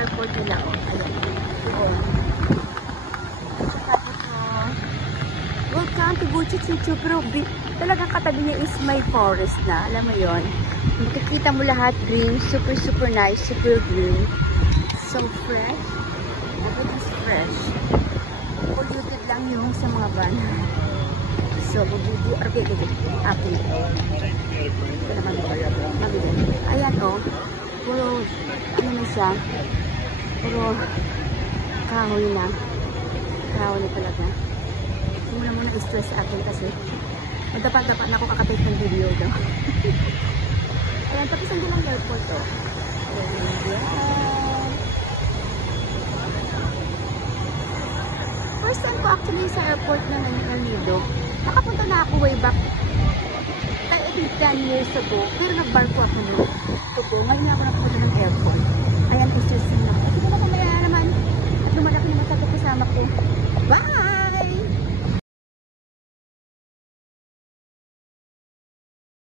airport nila. Oh. Ayan. Oh. Tsaka ito. Welcome to Buchichichu. Pero talagang katabi niya is may forest na. Alam mo yon. Makikita mo lahat green. Super, super nice. Super green. So fresh. Everything's fresh. Polluted lang yung sa mga van. So, okay. Akin. Ito naman. Mabili. Ayan, oh. Puro, ano na siya. Puro kahoy na. Kahoy na talaga. Hindi mo na muna i-stress sa akin kasi magdapat-dapat na ako kakatake ng video daw. Ayan, tapos ang lang airport, oh. Ayan. First time ko actually sa airport na El Nido. Nakapunta na ako way back 10 years ago. Pero nagbarko ako na. Ngayon ako napunta ng airport. Ayan, this is